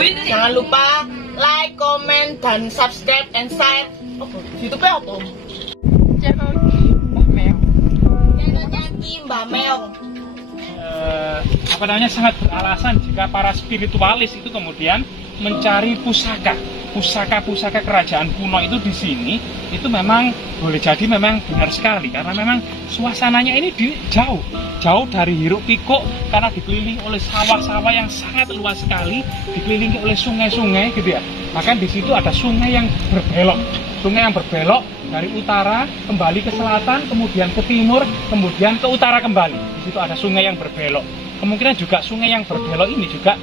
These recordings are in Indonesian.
Jangan lupa like, comment, dan subscribe and share. YouTube-nya apa? Channel Mbah Meong. Channelnya Mbah Meong. Sangat beralasan jika para spiritualis itu kemudian mencari pusaka kerajaan kuno itu di sini. Itu memang boleh jadi memang benar sekali, karena memang suasananya ini jauh dari hiruk pikuk, karena dikelilingi oleh sawah-sawah yang sangat luas sekali, dikelilingi oleh sungai-sungai gitu ya. Bahkan di situ ada sungai yang berbelok dari utara kembali ke selatan, kemudian ke timur, kemudian ke utara kembali. Di situ ada sungai yang berbelok. Kemungkinan juga sungai yang berbelok ini juga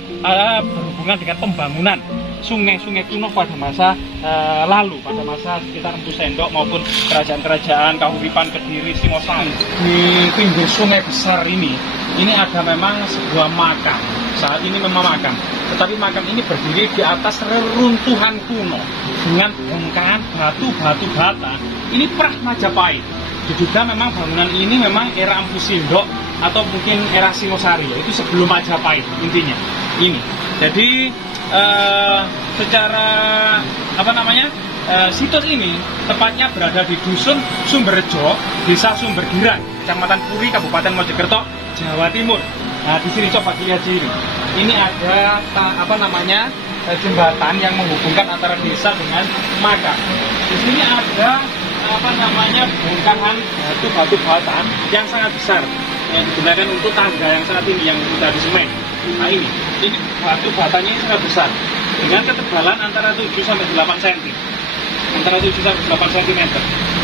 berhubungan dengan pembangunan sungai-sungai kuno pada masa lalu, pada masa sekitar Empu Sendok maupun kerajaan-kerajaan Kahuripan, Kediri, Singosari. Di pinggir sungai besar ini ada memang sebuah makam. Saat ini memang makam, tetapi makam ini berdiri di atas reruntuhan kuno dengan bongkahan batu-batu bata. Ini Prah Majapahit. Diduga memang bangunan ini memang era Empu Sindok atau mungkin era Singosari, yaitu sebelum Majapahit intinya. Ini. Jadi secara situs ini tepatnya berada di Dusun Sumberjo, Desa Sumbergiran, Kecamatan Puri, Kabupaten Mojokerto, Jawa Timur. Nah, di sini coba dilihat sini. Ini ada jembatan yang menghubungkan antara desa dengan makam. Di sini ada bongkahan batu bata yang sangat besar yang digunakan untuk tangga yang saat ini yang sudah di semen. Nah, ini batu batanya ini sangat besar dengan ketebalan antara 7 sampai 8 cm. Antara 7 sampai 8 cm.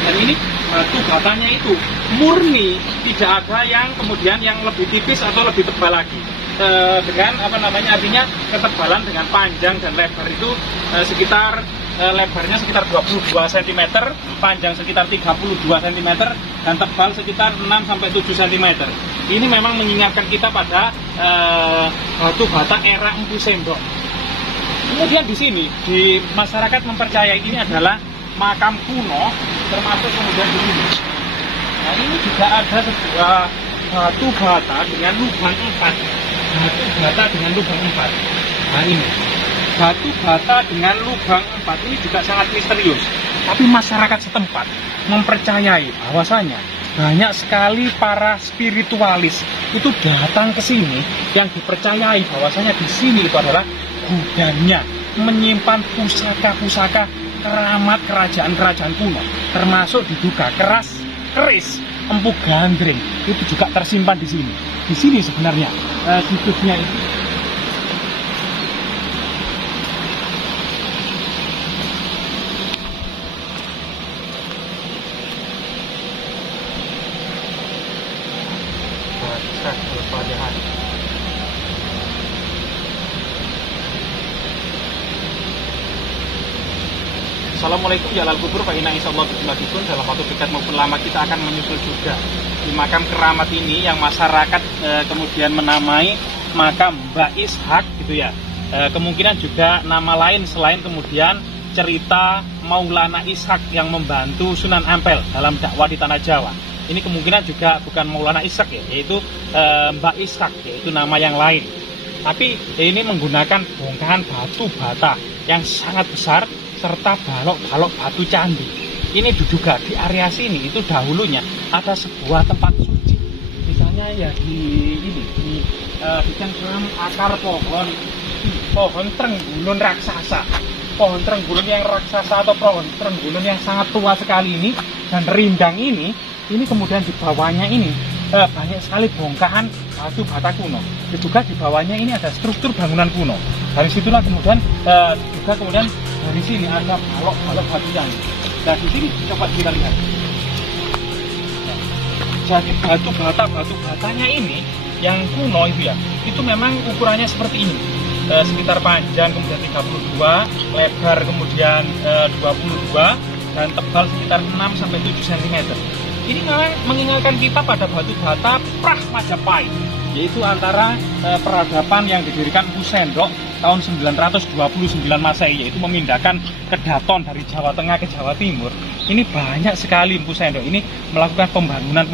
Dan ini batu batanya itu murni, tidak ada yang kemudian yang lebih tipis atau lebih tebal lagi. Dengan artinya ketebalan dengan panjang dan lebar itu lebarnya sekitar 22 cm, panjang sekitar 32 cm, dan tebal sekitar 6 sampai 7 cm. Ini memang mengingatkan kita pada batu bata era Empu Sendok. Kemudian di sini, di masyarakat mempercayai ini adalah makam kuno, termasuk kemudian di sini. Nah, ini juga ada sebuah batu bata dengan lubang 4. Batu bata dengan lubang 4. Nah, ini batu bata dengan lubang 4 ini juga sangat misterius. Tapi masyarakat setempat mempercayai bahwasanya banyak sekali para spiritualis itu datang ke sini yang dipercayai bahwasanya di sini itu adalah gudangnya menyimpan pusaka-pusaka keramat kerajaan-kerajaan kuno, termasuk diduga keris Empu Gandring itu juga tersimpan di sini. Di sini sebenarnya situsnya itu. Assalamualaikum ya lal kubur fa inna insyaallah bismillahirrahmanirrahim. Dalam waktu dekat maupun lama kita akan menyusul juga di makam keramat ini yang masyarakat kemudian menamai makam Mbah Ishak gitu ya. Kemungkinan juga nama lain selain kemudian cerita Maulana Ishak yang membantu Sunan Ampel dalam dakwah di tanah Jawa. Ini kemungkinan juga bukan Maulana Ishak ya, yaitu Mbah Ishak, yaitu nama yang lain. Tapi ini menggunakan bongkahan batu bata yang sangat besar serta balok-balok batu candi. Ini diduga di area sini itu dahulunya ada sebuah tempat suci. Misalnya ya di cengkeram akar pohon trenggulun raksasa. Pohon trenggulun yang raksasa atau pohon trenggulun yang sangat tua sekali ini dan rindang ini kemudian di bawahnya ini banyak sekali bongkahan batu bata kuno. Diduga di bawahnya ini ada struktur bangunan kuno. Dari situlah kemudian dari sini ada balok batu candi. Nah, di sini coba kita lihat. Jadi batu batanya ini yang kuno itu ya, itu memang ukurannya seperti ini. Sekitar panjang kemudian 32, lebar kemudian 22, dan tebal sekitar 6 sampai 7 cm. Ini memang mengingatkan kita pada batu bata Prah Majapahit, yaitu antara peradaban yang didirikan Empu Sendok tahun 929 Masehi, yaitu memindahkan kedaton dari Jawa Tengah ke Jawa Timur. Ini banyak sekali Empu Sendok ini melakukan pembangunan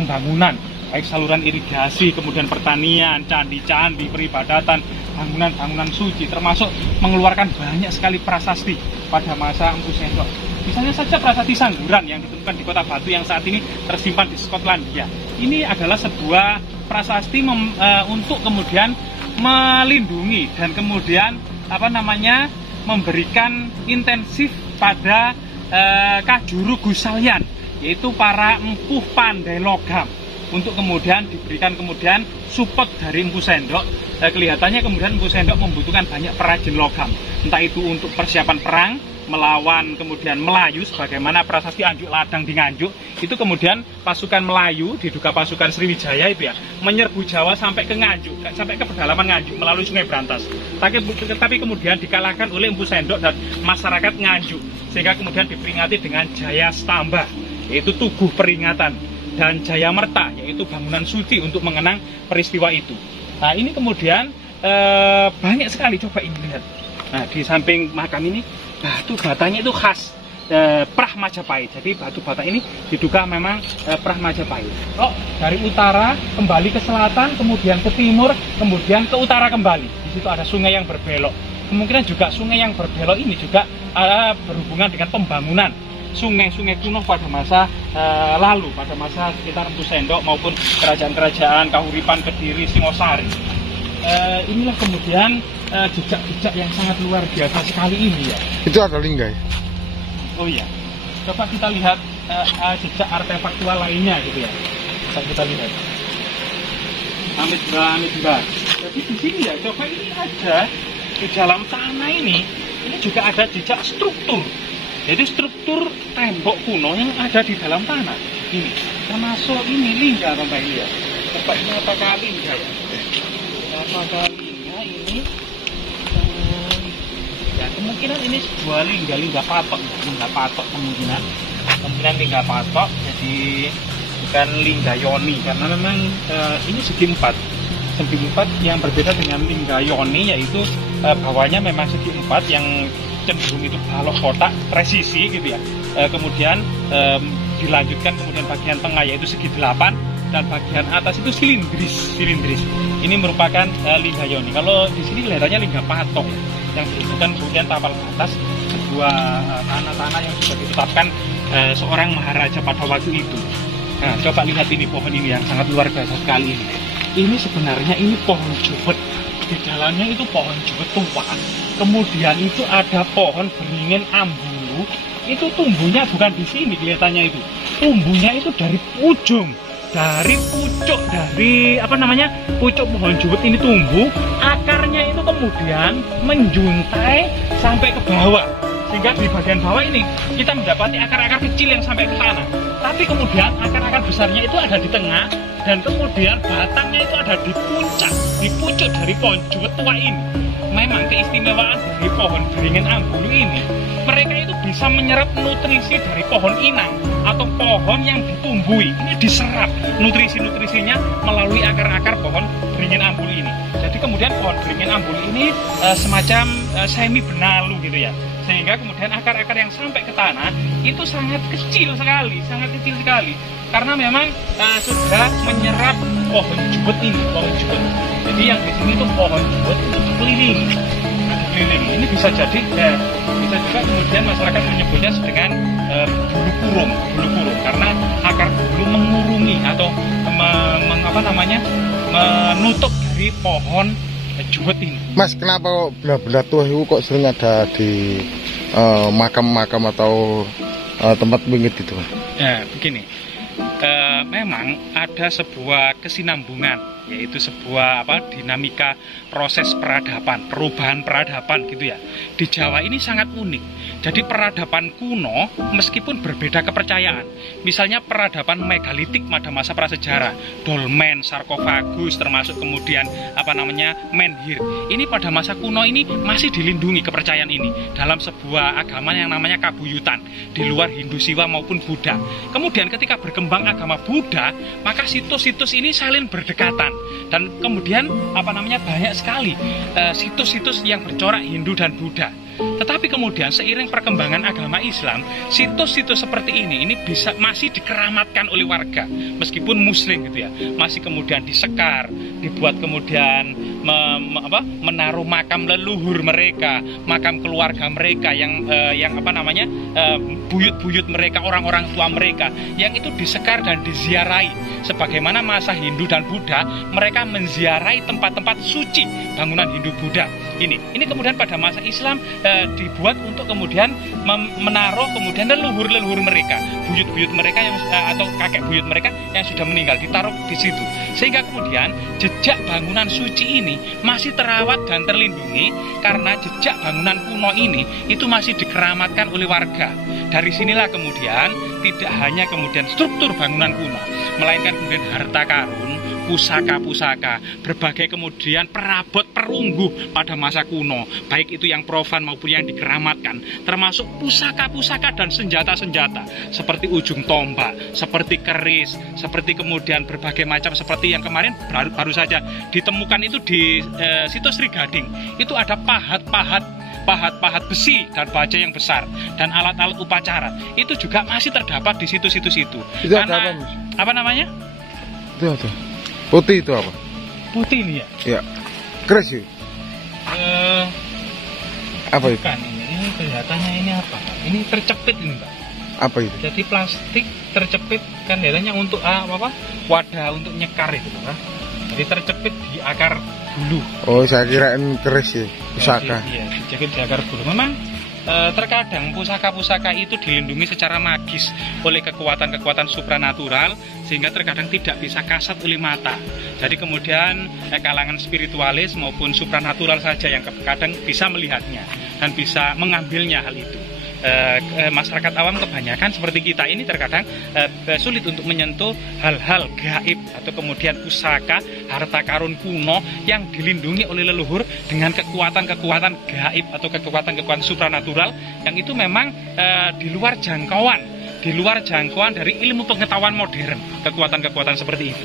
baik saluran irigasi, kemudian pertanian, candi-candi, peribadatan, bangunan-bangunan suci, termasuk mengeluarkan banyak sekali prasasti pada masa Empu Sendok. Misalnya saja prasasti Sangguran yang ditemukan di Kota Batu yang saat ini tersimpan di Skotlandia. Ini adalah sebuah prasasti untuk kemudian melindungi dan kemudian memberikan intensif pada kajuru Gusalian, yaitu para empuh pandai logam, untuk kemudian diberikan kemudian support dari Empu Sendok. Kelihatannya kemudian Empu Sendok membutuhkan banyak perajin logam, entah itu untuk persiapan perang melawan kemudian Melayu, sebagaimana prasasti Anjuk Ladang di Nganjuk. Itu kemudian pasukan Melayu, diduga pasukan Sriwijaya itu ya, menyerbu Jawa sampai ke Nganjuk, sampai ke pedalaman Nganjuk melalui Sungai Brantas. Tapi kemudian dikalahkan oleh Empu Sendok dan masyarakat Nganjuk, sehingga kemudian diperingati dengan Jaya Stamba, yaitu tuguh peringatan, dan Jaya Merta, yaitu bangunan suci untuk mengenang peristiwa itu. Nah, ini kemudian banyak sekali, coba ini lihat. Nah, di samping makam ini batu batanya itu khas Prah Majapahit. Jadi batu bata ini diduga memang Prah Majapahit. Oh, dari utara kembali ke selatan, kemudian ke timur, kemudian ke utara kembali. Di situ ada sungai yang berbelok. Kemungkinan juga sungai yang berbelok ini juga berhubungan dengan pembangunan sungai-sungai kuno pada masa lalu, pada masa sekitar Empu Sendok maupun kerajaan-kerajaan Kahuripan, Kediri, Singosari. Inilah kemudian jejak-jejak yang sangat luar biasa sekali ini ya. Itu ada linggai. Oh iya, coba kita lihat jejak artefaktual lainnya gitu ya. Coba kita lihat. Amit mbak. Jadi di sini ya, coba ini ada di dalam tanah ini juga ada jejak struktur. Jadi struktur tembok kuno yang ada di dalam tanah ini, termasuk ini lingga Bapak ini ya. Coba ini apakah lingga ya? Apakah lingga ini? Ya kemungkinan ini sebuah lingga patok kemungkinan lingga patok. Jadi bukan lingga yoni, karena memang ini segi empat yang berbeda dengan lingga yoni, yaitu bawahnya memang segi empat yang cenderung itu balok kotak presisi gitu ya. Kemudian dilanjutkan kemudian bagian tengah yaitu segi 8 dan bagian atas itu silindris. Ini merupakan lingga yoni. Kalau di sini kelihatannya lingga patok yang disebutkan kemudian tapal batas sebuah tanah-tanah yang sudah ditetapkan seorang maharaja pada waktu itu. Nah, coba lihat ini pohon ini yang sangat luar biasa sekali ini. Ini sebenarnya ini pohon juwet. Di dalamnya itu pohon juwet tua. Kemudian itu ada pohon beringin ambulu. Itu tumbuhnya bukan di sini kelihatannya itu. Tumbuhnya itu dari ujung, dari pucuk, pucuk pohon juwet ini tumbuh. Akarnya itu kemudian menjuntai sampai ke bawah. Sehingga di bagian bawah ini kita mendapati akar-akar kecil yang sampai ke tanah. Tapi kemudian akar-akar besarnya itu ada di tengah, dan kemudian batangnya itu ada di puncak, di pucuk dari pohon juwet tua ini. Memang keistimewaan dari pohon beringin ambulu ini, mereka itu bisa menyerap nutrisi dari pohon inang atau pohon yang ditumbuhi. Ini diserap nutrisi-nutrisinya melalui akar-akar pohon beringin ambulu ini. Jadi kemudian pohon beringin ambulu ini semacam semi benalu gitu ya. Sehingga kemudian akar-akar yang sampai ke tanah itu sangat kecil sekali. Karena memang sudah menyerap pohon juwet ini, Jadi yang di sini itu pohon juwet itu keliling. Ini bisa jadi, bisa juga kemudian masyarakat menyebutnya dengan bulu kurung, karena akar bulu mengurungi atau menutup dari pohon juwet ini. Mas, kenapa kok benda-benda tua itu kok sering ada di makam-makam atau tempat bingit itu? Ya, begini. Memang ada sebuah kesinambungan, yaitu sebuah dinamika proses peradaban, perubahan peradaban gitu ya. Di Jawa ini sangat unik. Jadi peradaban kuno meskipun berbeda kepercayaan. Misalnya peradaban megalitik pada masa prasejarah, dolmen, sarkofagus, termasuk kemudian menhir. Ini pada masa kuno ini masih dilindungi kepercayaan ini dalam sebuah agama yang namanya kabuyutan di luar Hindu Siwa maupun Buddha. Kemudian ketika berkembang agama Buddha, maka situs-situs ini saling berdekatan, dan kemudian banyak sekali situs-situs yang bercorak Hindu dan Buddha. Tetapi kemudian seiring perkembangan agama Islam, situs-situs seperti ini bisa masih dikeramatkan oleh warga, meskipun Muslim gitu ya, masih kemudian disekar, dibuat kemudian menaruh makam leluhur mereka, makam keluarga mereka yang buyut-buyut mereka, orang-orang tua mereka, yang itu disekar dan diziarahi. Sebagaimana masa Hindu dan Buddha, mereka menziarahi tempat-tempat suci bangunan Hindu Buddha. Ini kemudian pada masa Islam dibuat untuk kemudian menaruh kemudian leluhur mereka, buyut-buyut mereka atau kakek buyut mereka yang sudah meninggal, ditaruh di situ. Sehingga kemudian jejak bangunan suci ini masih terawat dan terlindungi karena jejak bangunan kuno ini itu masih dikeramatkan oleh warga. Dari sinilah kemudian tidak hanya kemudian struktur bangunan kuno, melainkan kemudian harta karun, pusaka-pusaka, berbagai kemudian perabot perunggu pada masa kuno, baik itu yang profan maupun yang dikeramatkan, termasuk pusaka-pusaka dan senjata-senjata seperti ujung tombak, seperti keris, seperti kemudian berbagai macam seperti yang kemarin baru saja ditemukan itu di situs Sri Gading. Itu ada pahat besi dan baja yang besar dan alat-alat upacara. Itu juga masih terdapat di situs-situs itu. Itu ada apa namanya? Itu ada. Putih itu apa? Putih ini ya? Ya. Keris ya? Apa itu? Bukan, ini kelihatannya ini apa? Ini tercepit ini, Pak. Apa itu? Jadi plastik tercepit kan kelihatannya untuk wadah untuk nyekar itu, Pak. Jadi tercepit di akar bulu. Oh, saya kirain keris ya, pusaka. Iya, dijepit di akar bulu. Memang terkadang pusaka-pusaka itu dilindungi secara magis oleh kekuatan-kekuatan supranatural, sehingga terkadang tidak bisa kasat oleh mata. Jadi kemudian kalangan spiritualis maupun supranatural saja yang kadang bisa melihatnya dan bisa mengambilnya hal itu. Masyarakat awam kebanyakan seperti kita ini terkadang sulit untuk menyentuh hal-hal gaib atau kemudian pusaka, harta karun kuno yang dilindungi oleh leluhur dengan kekuatan-kekuatan gaib atau kekuatan-kekuatan supranatural yang itu memang di luar jangkauan dari ilmu pengetahuan modern, kekuatan-kekuatan seperti itu.